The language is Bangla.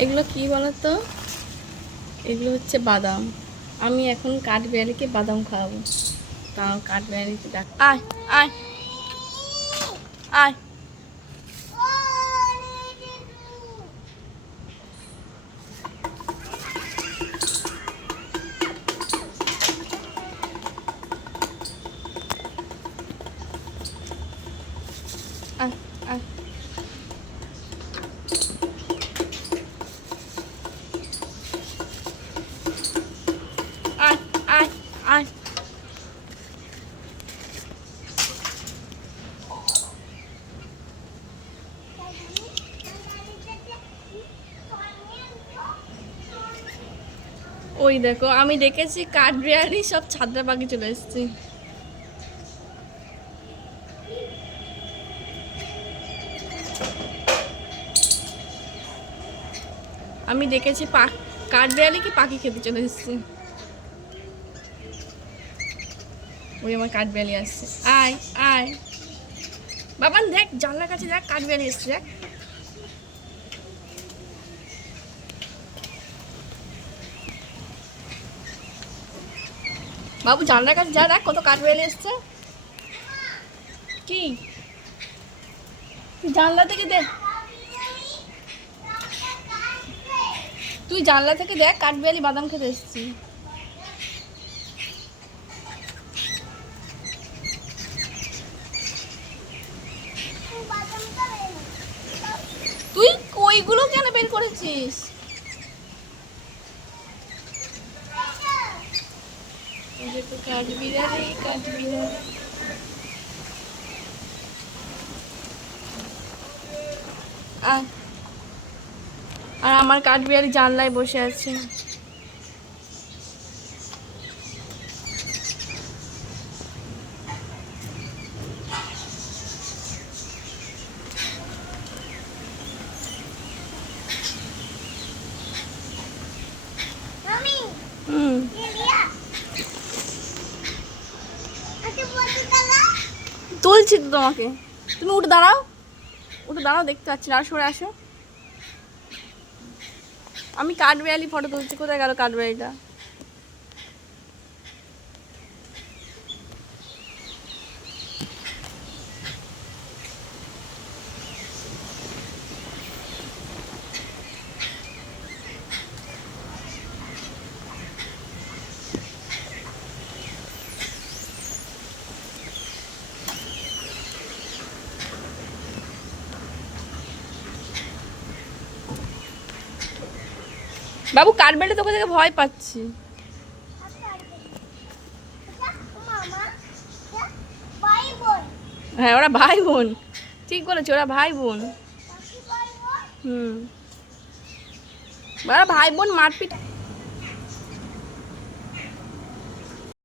এগুলো কি বলতো? এগুলো হচ্ছে বাদাম। আমি এখন কাঠবিড়ালিকে বাদাম খাওয়াবো। তাও কাঠবিড়ালিকে দেখ আয় আয়। আয়। আয় আয় আয় আয় আয় ওই দেখো, আমি দেখেছি কাঠবিড়ালি সব ছাদরা পাখি চলে এসেছে। আমি দেখেছি পা কাঠবিড়ালি কি পাখি খেতে চলে এসেছে। ওই আমার কাঠবিড়ালি আসছে। আয় আয়। বাবান দেখ, জানলার কাছে দেখ কাঠবিড়ালি এসছে, দেখ। বাবু, জানলার কাছে যা দেখ, কত কাঠবিড়ালি এসছে। কি? জানলা থেকে দেখ তুই জানলা থেকে দেখ কাঠবিড়ালি বাদাম খেতে এসছি। তুই কইগুলো কেন বের করেছিস? তো কাটবি না রে কাটবি है আর আমার কাঠবিহারি জানলায় বসে আছে। হুম। তুলছি তো তোমাকে। তুমি উঠে দাঁড়াও। উঠে দাঁড়াও, দেখতে পাচ্ছি না। সরে আসো। আমি কাঠবেয়ালি ফটো তুলছি। কোথায় গেল কাঠবিড়ালিটা? বাবু কাঠবিড়ালি তোকে থেকে ভয় পাচ্ছি। হ্যাঁ ওরা ভাই বোন। ঠিক বলেছি, ওরা ভাই বোন। হুম। ওরা ভাই বোন মারপিট